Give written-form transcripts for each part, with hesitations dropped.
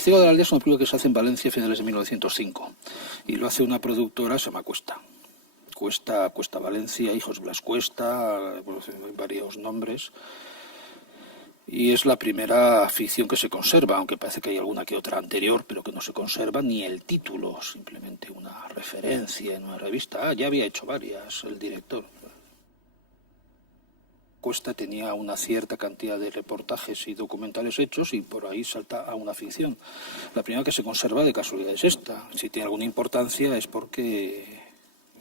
El Ciego de la Aldea es una película que se hace en Valencia a finales de 1905 y lo hace una productora, se llama Cuesta. Cuesta Valencia, Hijos Blas Cuesta, bueno, hay varios nombres. Y es la primera ficción que se conserva, aunque parece que hay alguna que otra anterior, pero que no se conserva ni el título, simplemente una referencia en una revista. Ya había hecho varias el director. Cuesta tenía una cierta cantidad de reportajes y documentales hechos y por ahí salta a una ficción. La primera que se conserva de casualidad es esta. Si tiene alguna importancia es porque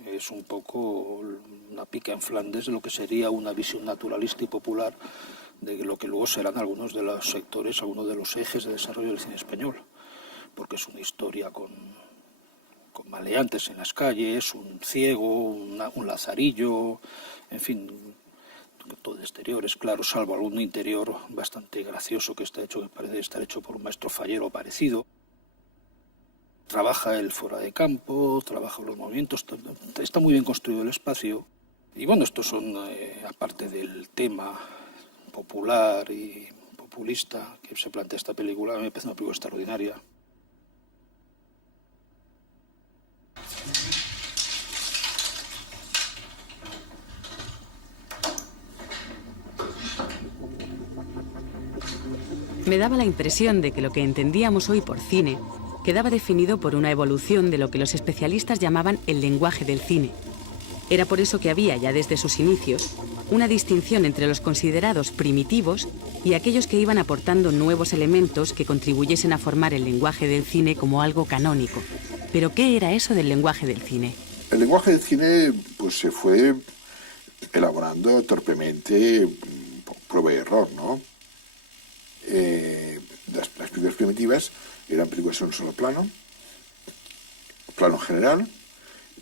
es un poco una pica en Flandes de lo que sería una visión naturalista y popular de lo que luego serán algunos de los sectores, algunos de los ejes de desarrollo del cine español, porque es una historia con maleantes en las calles, un ciego, un lazarillo, en fin, todo de exteriores, claro, salvo algún interior bastante gracioso que parece estar hecho por un maestro fallero parecido. Trabaja el fuera de campo, trabaja los movimientos, está muy bien construido el espacio. Y bueno, estos son, aparte del tema popular y populista que se plantea esta película, a mí me parece una película extraordinaria. Me daba la impresión de que lo que entendíamos hoy por cine quedaba definido por una evolución de lo que los especialistas llamaban el lenguaje del cine. Era por eso que había, ya desde sus inicios, una distinción entre los considerados primitivos y aquellos que iban aportando nuevos elementos que contribuyesen a formar el lenguaje del cine como algo canónico. ¿Pero qué era eso del lenguaje del cine? El lenguaje del cine pues, se fue elaborando torpemente, prueba y error, ¿no? Las películas primitivas eran películas en un solo plano general,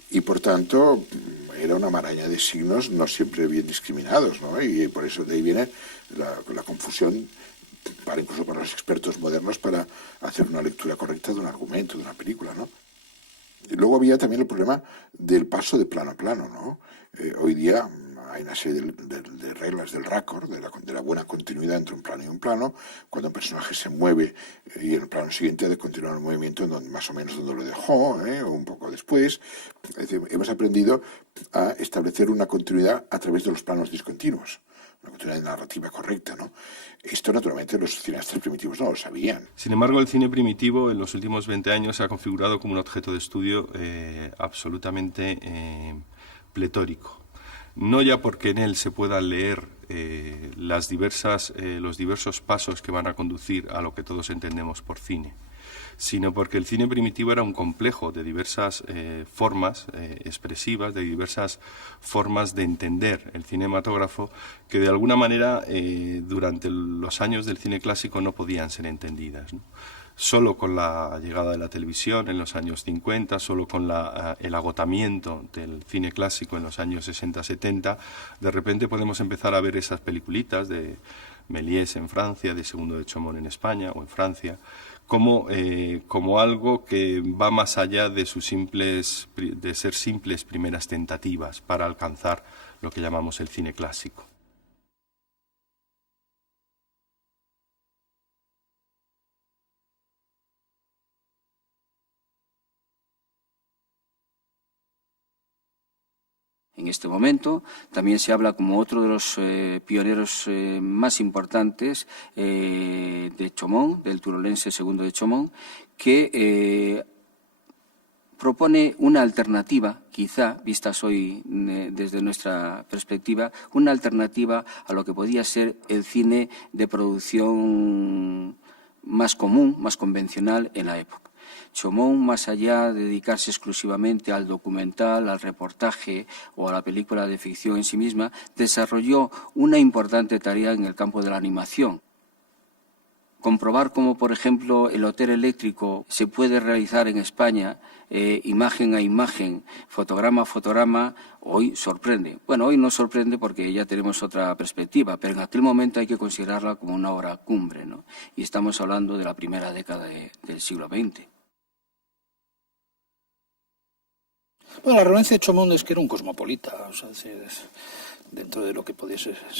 y por tanto era una maraña de signos no siempre bien discriminados, ¿no? Y por eso de ahí viene la confusión, incluso para los expertos modernos, para hacer una lectura correcta de un argumento, de una película, ¿no? Y luego había también el problema del paso de plano a plano, ¿no? Hoy día hay una serie de reglas del raccord, de la buena continuidad entre un plano y un plano. Cuando un personaje se mueve y en el plano siguiente ha de continuar el movimiento más o menos donde lo dejó, o un poco después. Es decir, hemos aprendido a establecer una continuidad a través de los planos discontinuos, una continuidad narrativa correcta, ¿no? Esto, naturalmente, los cineastas primitivos no lo sabían. Sin embargo, el cine primitivo en los últimos 20 años se ha configurado como un objeto de estudio absolutamente pletórico. No ya porque en él se puedan leer los diversos pasos que van a conducir a lo que todos entendemos por cine, sino porque el cine primitivo era un complejo de diversas formas expresivas, de diversas formas de entender el cinematógrafo, que de alguna manera durante los años del cine clásico no podían ser entendidas, ¿no? Solo con la llegada de la televisión en los años 50, solo con el agotamiento del cine clásico en los años 60-70, de repente podemos empezar a ver esas peliculitas de Méliès en Francia, de Segundo de Chaumont en España o en Francia, como algo que va más allá de ser simples primeras tentativas para alcanzar lo que llamamos el cine clásico. En este momento también se habla como otro de los pioneros más importantes de Chaumont, del turolense Segundo de Chaumont, que propone una alternativa, quizá, vistas hoy desde nuestra perspectiva, una alternativa a lo que podía ser el cine de producción más común, más convencional en la época. Chaumont, más allá de dedicarse exclusivamente al documental, al reportaje o a la película de ficción en sí misma, desarrolló una importante tarea en el campo de la animación. Comprobar cómo, por ejemplo, el hotel eléctrico se puede realizar en España imagen a imagen, fotograma a fotograma, hoy sorprende. Bueno, hoy no sorprende porque ya tenemos otra perspectiva, pero en aquel momento hay que considerarla como una obra cumbre, ¿no? Y estamos hablando de la primera década del siglo XX. Bueno, la relevancia de Chaumont es que era un cosmopolita, o sea, dentro de lo que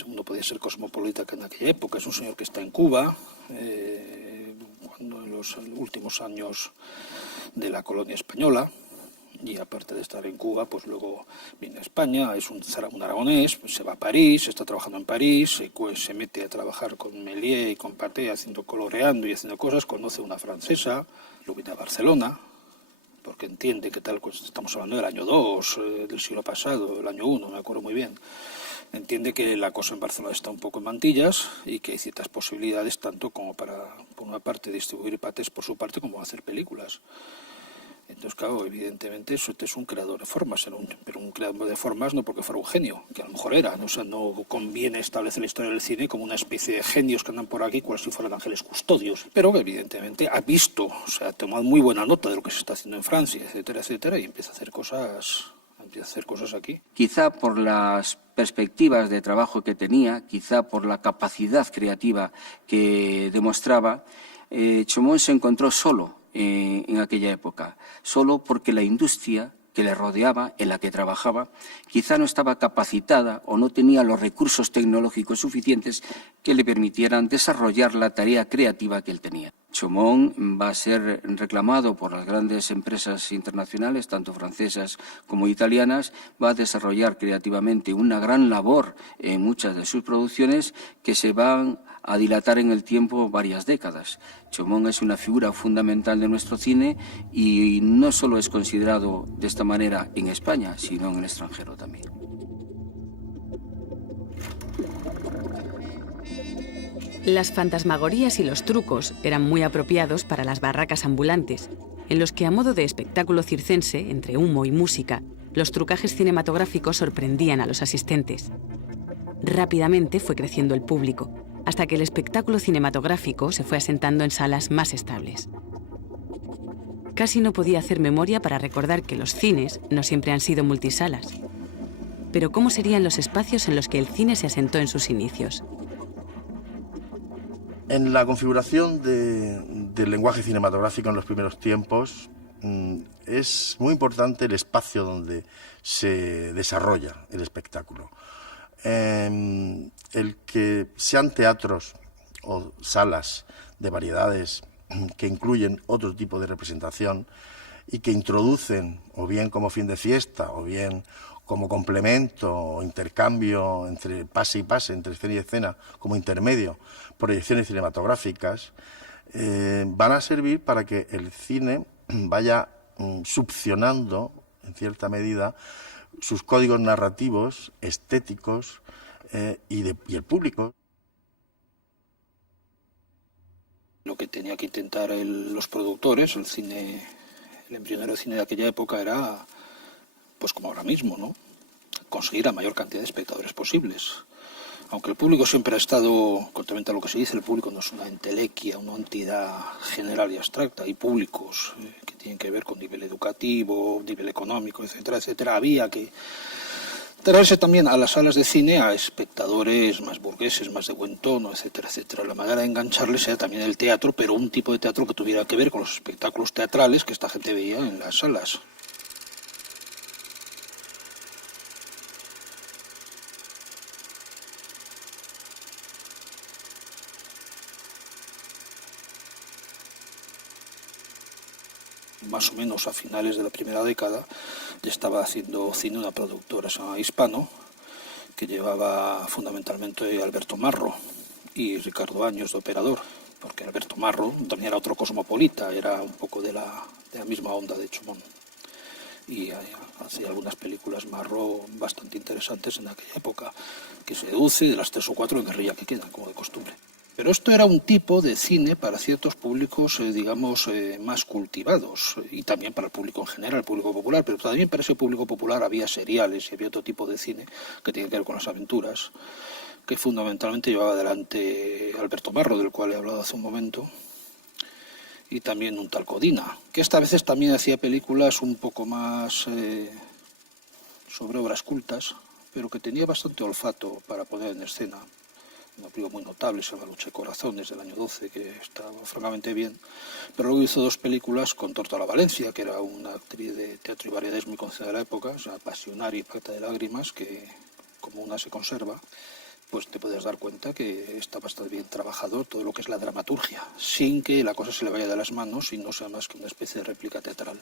uno podía ser cosmopolita que en aquella época. Es un señor que está en Cuba, cuando en los últimos años de la colonia española. Y aparte de estar en Cuba, pues luego viene a España, es un aragonés, pues se va a París, está trabajando en París, se mete a trabajar con Méliès y con Pathé, coloreando y haciendo cosas, conoce a una francesa, luego viene a Barcelona, porque entiende que tal, pues estamos hablando del año 2, del siglo pasado, el año 1, no me acuerdo muy bien. Entiende que la cosa en Barcelona está un poco en mantillas y que hay ciertas posibilidades, tanto como para, por una parte, distribuir patés por su parte, como hacer películas. Entonces, claro, evidentemente eso es un creador de formas, pero un creador de formas no porque fuera un genio, que a lo mejor era, ¿no? O sea, no conviene establecer la historia del cine como una especie de genios que andan por aquí, cual si fueran ángeles custodios, pero que evidentemente ha visto, o sea, ha tomado muy buena nota de lo que se está haciendo en Francia, etcétera, etcétera, y empieza a hacer cosas aquí. Quizá por las perspectivas de trabajo que tenía, quizá por la capacidad creativa que demostraba, Chaumont se encontró solo en aquella época, solo porque la industria que le rodeaba, en la que trabajaba, quizá no estaba capacitada o no tenía los recursos tecnológicos suficientes que le permitieran desarrollar la tarea creativa que él tenía. Chaumont va a ser reclamado por las grandes empresas internacionales, tanto francesas como italianas, va a desarrollar creativamente una gran labor en muchas de sus producciones que se van a dilatar en el tiempo varias décadas. Chaumont es una figura fundamental de nuestro cine y no solo es considerado de esta manera en España, sino en el extranjero también. Las fantasmagorías y los trucos eran muy apropiados para las barracas ambulantes, en los que a modo de espectáculo circense, entre humo y música, los trucajes cinematográficos sorprendían a los asistentes. Rápidamente fue creciendo el público, hasta que el espectáculo cinematográfico se fue asentando en salas más estables. Casi no podía hacer memoria para recordar que los cines no siempre han sido multisalas. Pero ¿cómo serían los espacios en los que el cine se asentó en sus inicios? En la configuración del lenguaje cinematográfico en los primeros tiempos es muy importante el espacio donde se desarrolla el espectáculo. El que sean teatros o salas de variedades que incluyen otro tipo de representación y que introducen, o bien como fin de fiesta, o bien como complemento o intercambio entre pase y pase, entre escena y escena, como intermedio, proyecciones cinematográficas, van a servir para que el cine vaya succionando, en cierta medida, sus códigos narrativos, estéticos y el público. Lo que tenía que intentar los productores, el embrionario cine de aquella época era, pues como ahora mismo, ¿no?, conseguir la mayor cantidad de espectadores posibles. Aunque el público siempre ha estado, contrariamente a lo que se dice, el público no es una entelequia, una entidad general y abstracta. Hay públicos que tienen que ver con nivel educativo, nivel económico, etcétera, etcétera. Había que traerse también a las salas de cine a espectadores más burgueses, más de buen tono, etcétera, etcétera. La manera de engancharles era también el teatro, pero un tipo de teatro que tuviera que ver con los espectáculos teatrales que esta gente veía en las salas. Más o menos a finales de la primera década ya estaba haciendo cine una productora Hispano, que llevaba fundamentalmente Alberto Marro y Ricardo Años de operador, porque Alberto Marro también era otro cosmopolita, era un poco de la misma onda de Chaumont. Y hacía algunas películas Marro bastante interesantes en aquella época, que seduce de las 3 o 4 en guerrilla que quedan, como de costumbre. Pero esto era un tipo de cine para ciertos públicos, digamos, más cultivados, y también para el público en general, el público popular, pero también para ese público popular había seriales y había otro tipo de cine que tiene que ver con las aventuras, que fundamentalmente llevaba adelante Alberto Marro, del cual he hablado hace un momento, y también un tal Codina, que esta veces también hacía películas un poco más sobre obras cultas, pero que tenía bastante olfato para poner en escena. Una película muy notable, se llama Lucha de Corazones, del año 12, que estaba francamente bien. Pero luego hizo 2 películas con Tórtola Valencia, que era una actriz de teatro y variedades muy conocida de la época, o sea, Pasionaria y Pacta de Lágrimas, que como una se conserva. pues te puedes dar cuenta que está bastante bien trabajado todo lo que es la dramaturgia, sin que la cosa se le vaya de las manos y no sea más que una especie de réplica teatral.